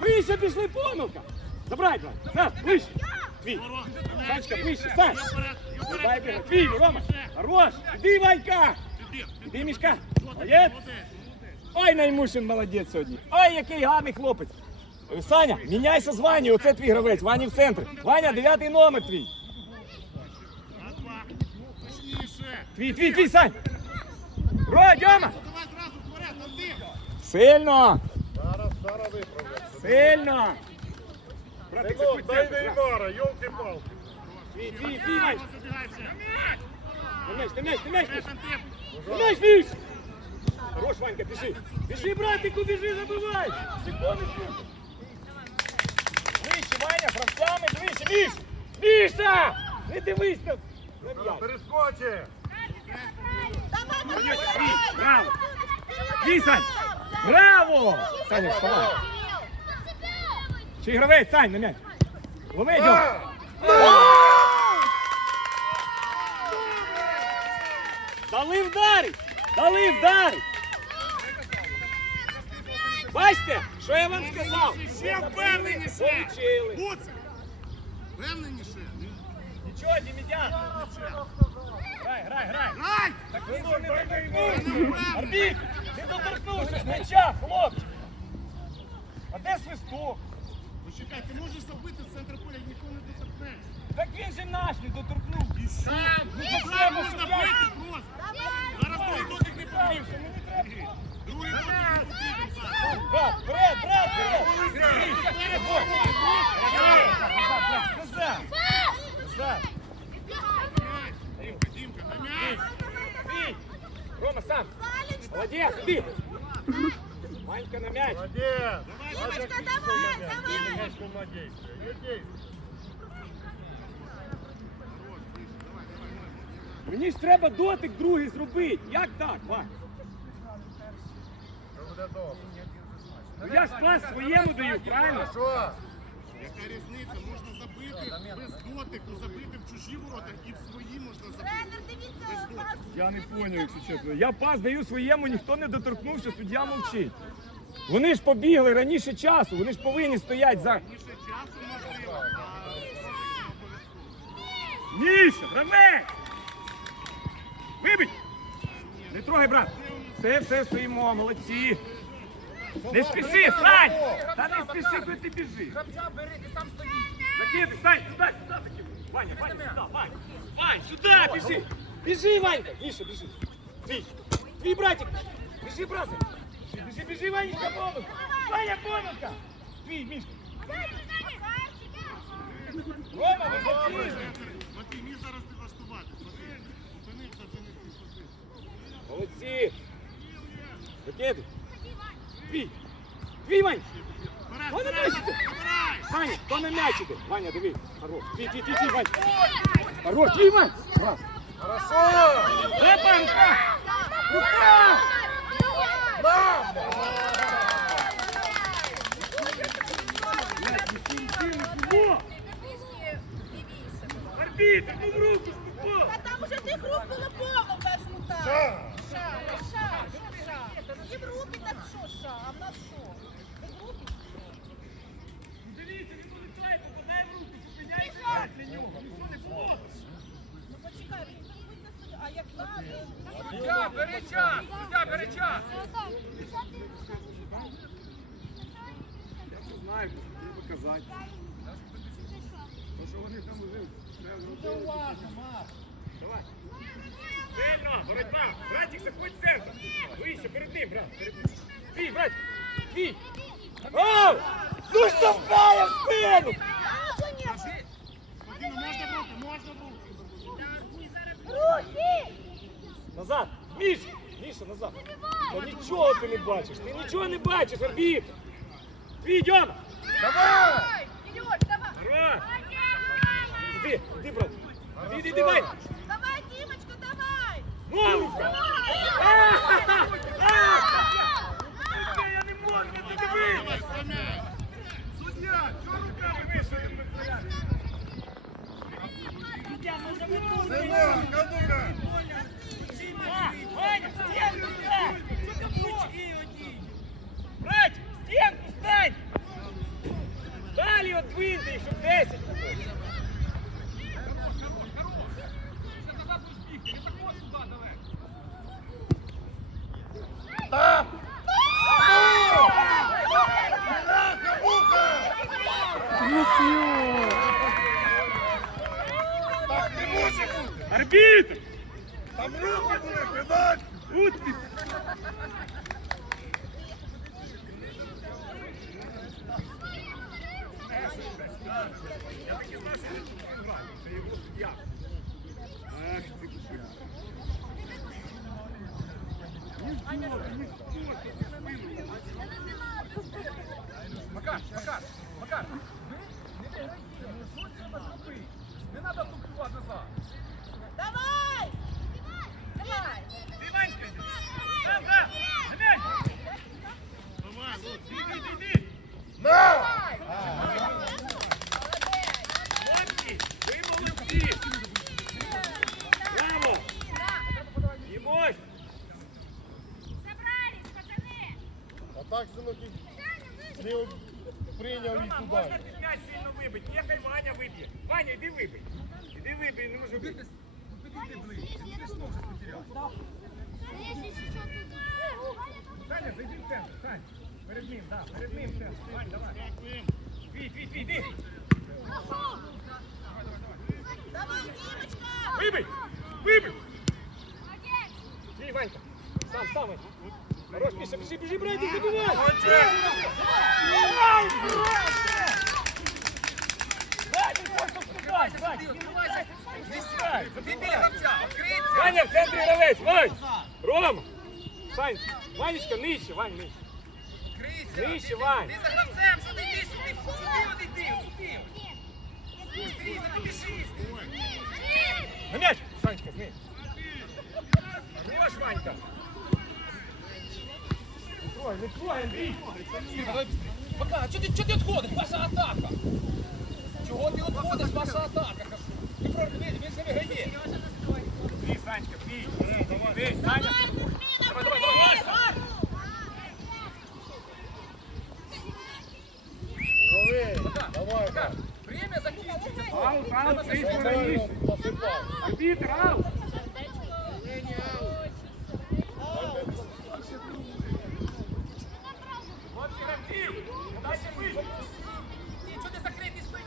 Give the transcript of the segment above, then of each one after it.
Вище! Пішли помилка! Забирай, брат! Саш, вище! Твій! Санечка, вище! Саш! Дай бігати! Твій, Рома! Хорош! Іди, Ванька! Іди, Мішка! Молодець! Ой, Наймушин молодець сьогодні! Ой, який гарний хлопець! Е, Саня, міняйся з Вані, оце твій гравець, Вані в центрі. Ваня, дев'ятий номер твій. Твій, твій, твій, Сань! Ро, Дьома! Сильно! Забігай все. Не м'яч, не м'яч, не м'яч! Це там ти. Не м'яч, Міш! Хорош, Ванька, біжи! Біжи, братику, біжи, забивай! Секундочку! Вище, Ваня, гравцями, дивися, Міш! Міша! Не дивись на... на м'яч! Перескочи. Браво! Твій, Сань! Браво! Саня, вставай! Чий гравець, Сань, на м'яч! Лови, йдем! Дали вдарить! Дали вдарить! Бачите, що я вам сказав? Ще впевненіше. Получили. Буцик. Впевненіше. Нічого, Дімідян. Грай, грай, грай. Грай! Так ви ж не доторкнувся. Арбітр, не доторкнувся ж м'яча, хлопчик. А де свисток? Почекай, ти можеш забити з центру поля, ніхто не доторкне. Так він же наш не доторкнувся. Так, Ну, це можна щоб бити я- просто. Зараз другий дотик не потрібен. мені треба. Другий дотик не зараз. Брат, брат, брат, брат. Назад, назад. Назад. Дімка, Дімка, на м'яч. Рома, сам. Молодець, іди. Манька на м'яч. Молодец. Дімочка, давай, давай. Мяч на действие. Не действие. Мені ж треба дотик другий зробити. Як так, Вань? Все буде добре. Ну я ж пас своєму даю, правильно? Хорошо. Яка різниця? Можна забити без дотику, забити в чужі ворота і в свої можна забити. Без дотику. Я не зрозумів, якщо чесно. Я пас даю своєму, ніхто не доторкнувся, суддя мовчить. Вони ж побігли раніше часу, вони ж повинні стояти за. Більше часу можливо, а Міша, гравець! Вибить! Не трогай, брат! Все, все стоїмо, молодці! Не спіши, Сань! Та не спіши, куди ти біжиш! Гравця бери, ти сам стоїш. Закидай, Сань, сюди, сюди закидай! Ваня, Ваня, сюди, Ваня! Вань, сюди, біжи! Біжи, Ванька! Міша, біжи! Твій! Твій братик! Біжи, братик! Біжи, біжи, біжи, Ванечка, помилка! Ваня, помилка! Твій, Мішка! Рома, ви запізні! Матвій, міг зараз підлаштувати. Смотри, Зупинився вже не в цій позиції. Молодці! Закидай! Твій! Твій, Вань! Вперед, Ваня, вперед, дальше. забирай! Саня, хто на м'яч? Ваня, диви. Хорош. Твій, твій, твій, твій, Вань. Хорош, твій, Вань. Раз. Хорошо. Лепа, рука! Рука! Ну в! А там уже тих рук було повно, ну так. Ша. Ша, ша, ша? В руки так що ша, а в нас що? Без руки? Дивіться, він полетає, попадає в руку, зупиняйся грати для нього. Ніхто не плохо. Ну почекай, він зупиниться собі, а як надо? Суддя, бери час! Суддя, бери час! Я все знаю, хотів показати. То, що вони там вже треба зробити. Давай. Сильно, боротьба. Братик, заходь в центр. Вище, перед ним, брат, перед ним. Твій, брат, твій. Оу! Ну штовхає в спину! Спокійно, можна в руки, можна в руки. Руки! Назад! Міш! Міша, назад! Та нічого ти не бачиш, ти нічого не бачиш, арбітр! Твій, Дьома! Давай! Ілюш, давай! Іди, іди, брат! Іди, іди, давай! Давай, Дімочка, давай! Ну! Я не можу, я не Давай, Сынок, а ну-ка! Ваня, стенку стань! Ручки одень! Брать, стенку стань! Далі от вин! Макар, Макар, Макар, ви не виграєте, ну що треба зробити? Не треба тупувати назад. Давай! Давай! Ти Ванечка йди. Там, да. Гнай. Давай, вот, Іди, іди, іди. На! Молодці. Ви молодці. Браво. Їмось. Собрались, пацаны! А так, синок, і не прийняв і Рома, туди. можна ти м'яч сильно вибити? Єхай Ваня виб'є. Ваня, іди вибий. Іди вибий, не може бути. Підійди ближче, ти ж ножик потеряв. Саня, зайди в центр, Сань. Перед ним, да, перед ним центр. Вань, давай. дякуємо. Твій, твій, твій, іди. Давай, Димочка! Вибий! Вибий! Твій, Ванька. Сам, сам. Ванька. Хорош, Міша, біжи, біжи, братик, забивай! Давай, Ваня, просто вступай, Ваня. Не стай, Ти біля забивай. гравця, відкрийся. Ваня в центрі гравець, Вань! Рома! Сань, Ванечка, нижче, Вань, нижче. Відкрийся. Нижче, Ти- Вань. Ти за гравцем, що ти йди сюди, сюди от йди, сюди. Быстрее, не біжи. На м'яч! Санечка, змій. Хорош, Ванька! Не трогай, не трогай, Андрій! Пока, а чого ти, чого ти відходиш? Ваша атака. Чого ти відходиш? Ваша атака, кажу. Ти про він, він же виграє. Твій, Санечка, твій! Ти, Саня! Давай, давай, давай! Лови! Давай, Макар, время закінчується. Аут, аут, ти давай, раніше! насипай. Арбітр, аут! Хлопці, гравців! Дайте вийти! Ні, чого ти закритий стоїш?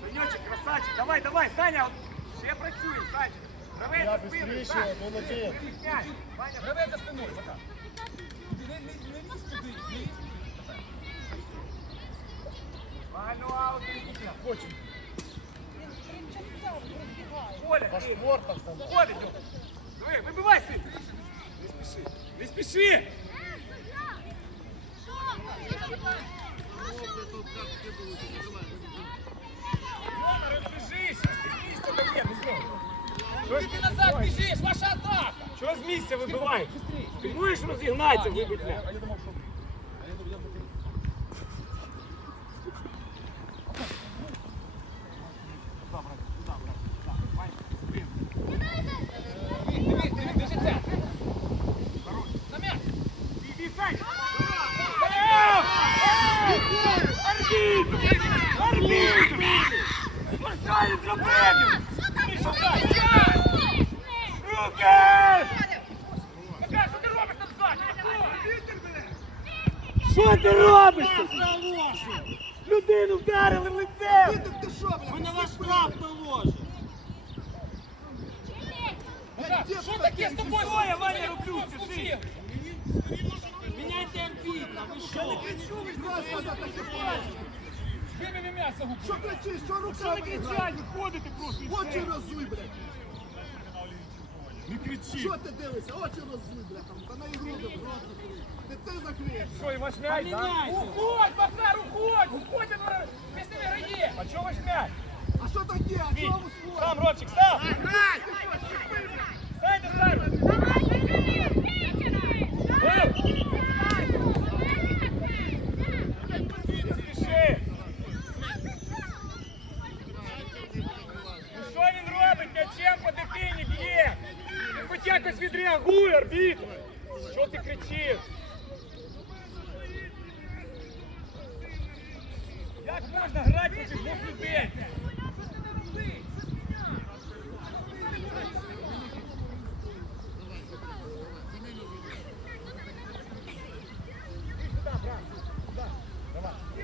Санечек, красавчик, давай, давай, Саня, ще працюємо, Санчик. Гравець Сань. молодець. Гравець за спиною, Макар. Не, лізь туди, не лізь. Ваню аут, Нікіта. Хочем. Коля, По ти, шпортах там. Коля. Диви, вибивай. Не спіши, не спіши. Рома, розбіжись, з місця дає, ну що? Ж Ти назад біжиш, ваша атака. Чого з місця вибивай? Ти можеш розігнатися, вибить я думав, що... А я думав, я Диви, диви, диви, біжи це. На м'яч. Іди, Сань. Арбітр! Арбітр! Марсаль зробив! Міша, дай! Руки! Макар, що ти робиш там ззаді? Що ти робиш? Людину вдарили в лице! Вона ваш штраф наложить. Макар, що таке з тобою? Що я, Ваня, роблю? Скажи! Міняйте арбітра, ви що? Вибив м'яч за губу. Що кричиш, що Що руками ви кричать? Виходите просто і Очі розуй, блядь. Не кричи! Що ти дивишся? Очі розуй, блядь. Та на ігру дивись. Ти це закриєш. Що, і ваш м'яч, так? Уходь, Макар, уходь! Уходь, він після виграє! А чого ваш? А що таке? А чого смотрите? Сам, Ромчик, сам! М'ячем по дитині б'є! Він хоч якось відреагує, арбітр! Що ти кричиш? Я Як можна грати проти двох людей?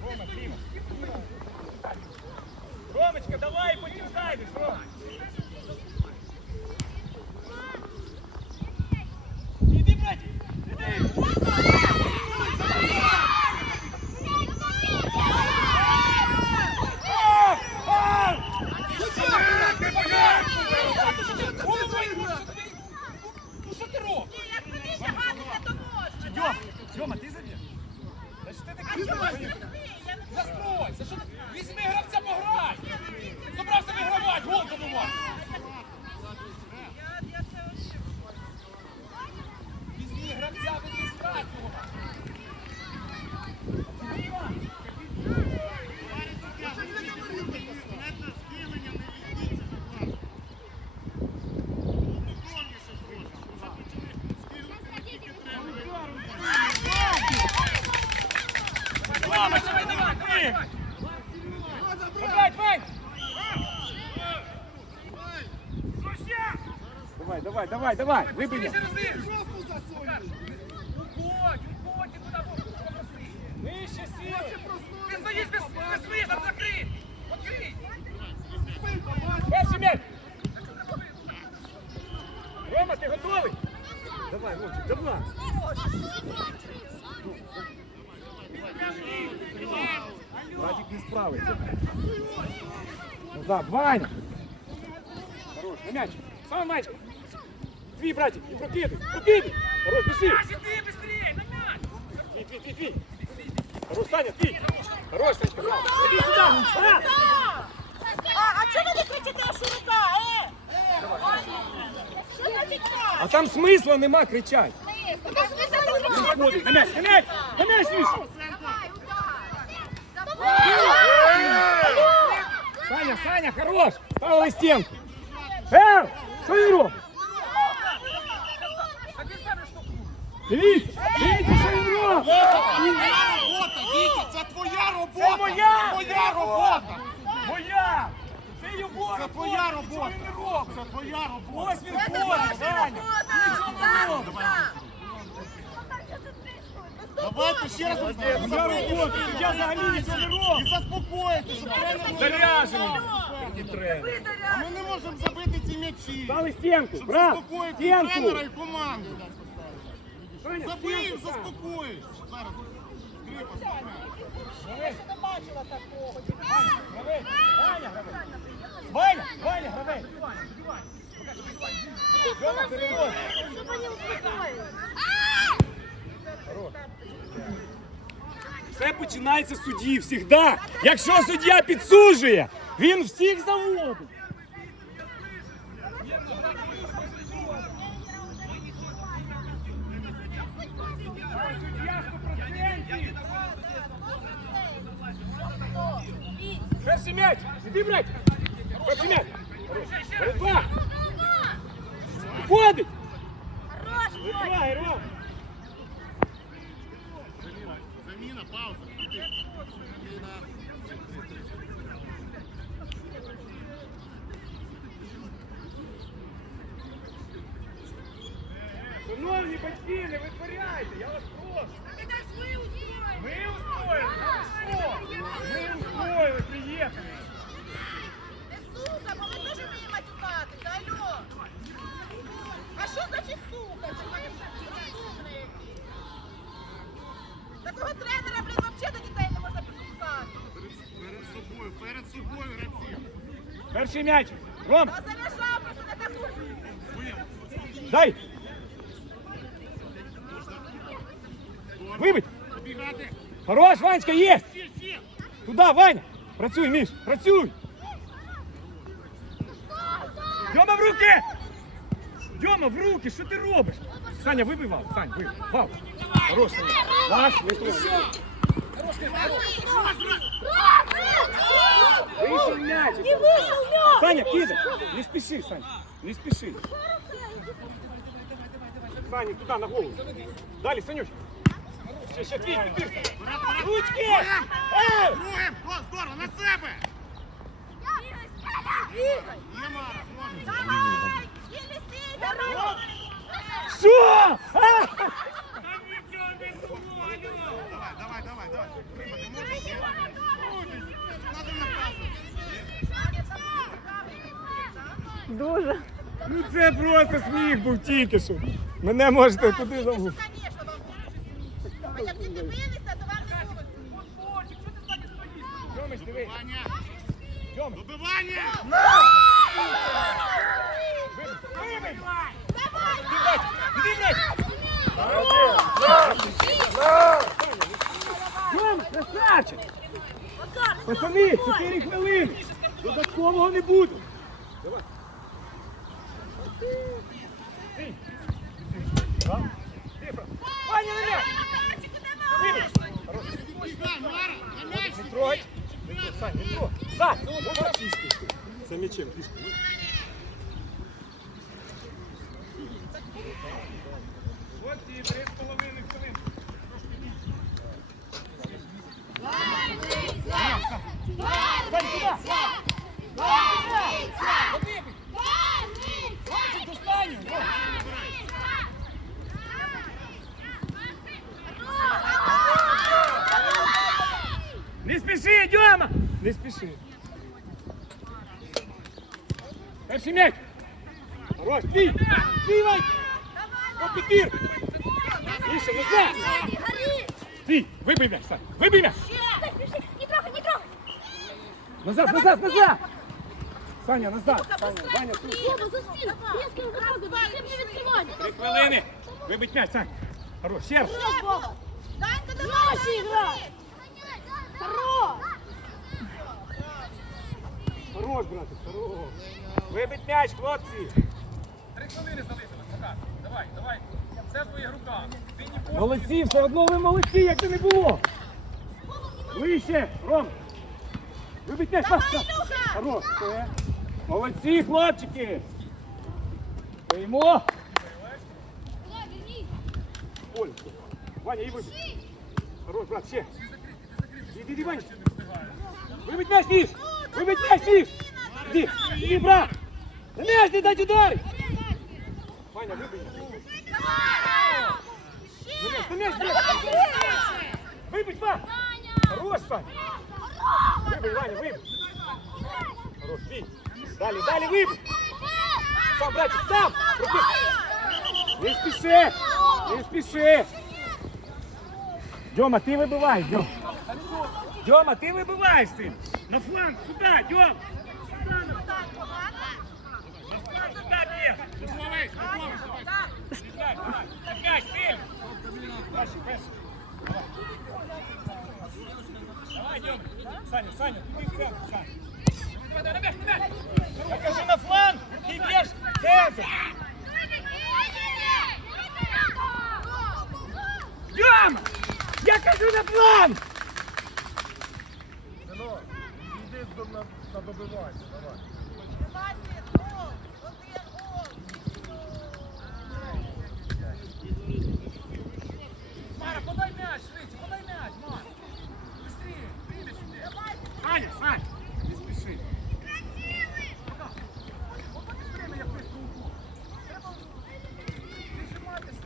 Рома, сліва. Ромочка, давай, потім зайдеш, Рома. Іди, братик, іди. А! А! Ну що ти робиш? Як мені гатися, то можна. Дьома, Дьома, ти заб'єш? Та що ти такий чоловік? Настройся, що ти? Візьми гравця пограй! Собрався вигравати, гол забивати! Візьми гравця, відтискай його! Знаєте, схилення не відбіться, будь ласка. Повніше трошки. Вже почали схилитися тільки треба. Рома, давай, давай, давай! Опять, Вань! Давай, давай, давай, давай, вибий. Ти розумієш? Уходь, уходь, і куди попроси. Нижче сіли. Ти стоїш без, без виїзду, закрий! Відкрий! Перший м'яч. Рома, ти готовий? Давай, Ромчик, давай. Братик не справиться. Назад, Ваня. Хорош, на мяч. Сам мяч. Твій, братик, і прокидай. Прокидай. Хорош! Твій, твій, твій, твій. Хорош, Саня, твій. Хорош, Санечка, браво. Іди сюди, Саня. А, чого ви не кричите, що рука, е? Дітка? А там смисла нема кричать. Така смисла не кричати. На мяч, на мяч, на мяч, Міш. Саня, Саня, хорош. Ставили стінку. Ел, що він робить? Так він себе штовхнув. Дивіться, дивіться, це твоя робота! Це моя! Твоя робота! Моя! Це його Це твоя робота! він не робить? Це твоя робота! Ось він ходить, Саня. Давайте ще раз Моя робота, я взагалі не І роблю. заспокоїти, щоб тренер не Заряжений. А ми не можемо забити ці м'ячі. Стали стінку, Щоб заспокоїти і тренера і команду. Стінку, Саня. заспокоїш. Зараз. Скрипа. Я ще не бачила такого. Ваня, гравець. Ваня, Ваня. Щоб вони успокоїли. Все починається з судді завжди. Якщо суддя підсуджує, він всіх заводить. Перший м'яч! Іди, брать! Перший м'яч! Боротьба! Виходить! Вибивай, Ром! Заміна, пауза. Іди. Заміна. Шановні батьки, не витворяйте, я вас прошу. Ми устроїли, ну що? Ми устроїли, приїхали. Не сука, бо ви теж вміє матюкатися, алло. А що значить сука? Чи ви розумний який? Такого тренера, блін, взагалі до дітей не можна підпускати. Перед собою, перед собою гравців. Перший м'яч. Ром, дай. Вибить. Хорош, Ванечка, є. Туда, Ваня. Працюй, Міш, працюй. Дьома в руки. Дьома, в руки, що ти робиш? Саня, вибий вал. Сань, вибий. Вал. Хорош, Саня. Ваш, не трогай. Вийшов м'яч. Не вийшов м'яч! Саня, кидай. Не спіши, Саня. Не спіши. Саня, туди, на голову. Далі, Санюш. Ще, ще, твій, підбір. Ручки! Ей! Другим. О. Єгор, на себе! Є Давай! Давай! Що? А? Давай, давай, давай, давай. Рима, ти можеш? Ні? Надо на пасу. Дуже. Ну це просто сміх був тільки що. Мене можете туди забути. Звісно, вам А як ви дивилися, то вам не було. Ти ззаді стоїш? Тьомич, диви. Добивання! Добивання! Давай! Іди, блядь. Тьом, красавчик. Пацани, 4 хвилини. Додаткового не буде. Давай. Ти. Так. Ти, Фран. Ваня, на м'яч. Вибіг. Хорош. Відбігай, Мара, на м'яч! Не трогай. Не трогай. Сань, не трогай. Сань, ну, давай фішки. За м'ячем, фішки. Хлопці, три з половиною хвилини. Сань, куди? Достаню. Не спіши, Дьома! Не спіши. Перший м'яч. Хорош, твій. Твій, Вань. Копітір. Міша, назад. Твій, вибий м'яч, Сань. Вибий м'яч. Не трогай, не трогай. Назад, назад, назад. Саня, назад. Саня, Ваня, тут. Три хвилини. Вибить м'яч, Сань. Хорош, ще раз. Данька, давай! Наші гра. Хорош. Хорош, братик, хорош. Вибить м'яч, хлопці. Три хвилини залишилось, Макар. Давай, давай. Все в твоїх руках. Ти ніколи Молодці, все одно ви молодці, як це не було. Вище, Ром. Вибить м'яч, Давай. Ілюха! Хорош, все. Молодці, хлопчики. Стоїмо. Оля, Ваня, і вибить. Хорош, брат, ще. Іди, іди, Ваня. Вибить м'яч, Міш. Вибить м'яч, Міш. Іди, іди, брат. На м'яч не дать ударить. Ваня, вибий. На м'яч, на м'яч. Вибить, Ваня. Хорош, Ваня. Вибий, Ваня, вибий. Хорош, бій. Далі, далі, вибий. Сам, братик, сам. Не спіши. Не спіши. Дьома, ти вибивай, Дьома. Дьома, ти вибиваєш син. На фланг, сюди, Дьом. Сюди, на фланг. Сюди, б'є. Поплавець, поплавець, давай. Сюди, давай. Опять, сильно. Перший, перший. Давай. Давай, Дьома. Саня, Саня, ти в центр, Саня. Давай, давай, набіг, набіг. Я кажу на фланг, ти б'єш в центр. Дьома! Я кажу на фланг! Давай. Давай, Світ, гол! Один гол! Мара, подай м'яч, швидше, подай м'яч, Мара. Быстрее, прийди сюди. Саня, Саня, не спіши. От так і время, як ви руку. Треба віджиматися.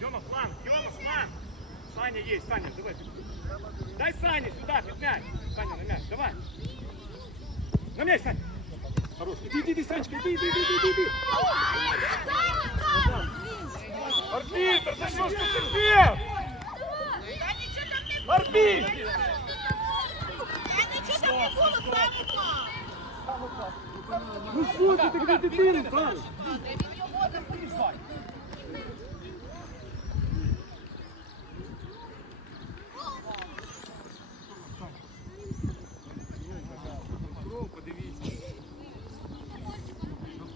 Дьома, фланг, Дьома, фланг. Саня есть, Саня, давай. Дай Саня сюда, под мяч. Саня, на мяч, давай. На мяч, Саня. Хорош. Иди, иди, иди, Санечка, иди, иди, иди, иди, иди. Арбитр, да что ж ты терпел? Та нічого там не було! Арбитр! Та нічого там не було, правильно! Ну что ты тогда дитину ставиш? Він його записав. Не аут. Сань, не аут. Назад, назад. Назад, Міш.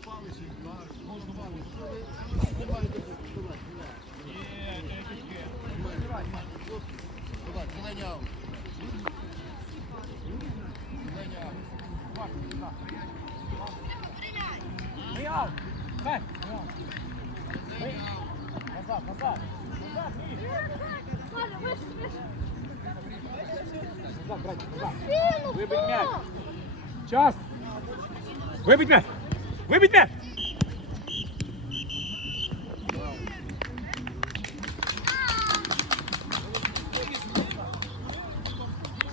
Ладно, вище, вище. Назад, братик, назад. Спину, Вибить м'яч. хто? Час. Вибить м'яч. Вибить м'яч.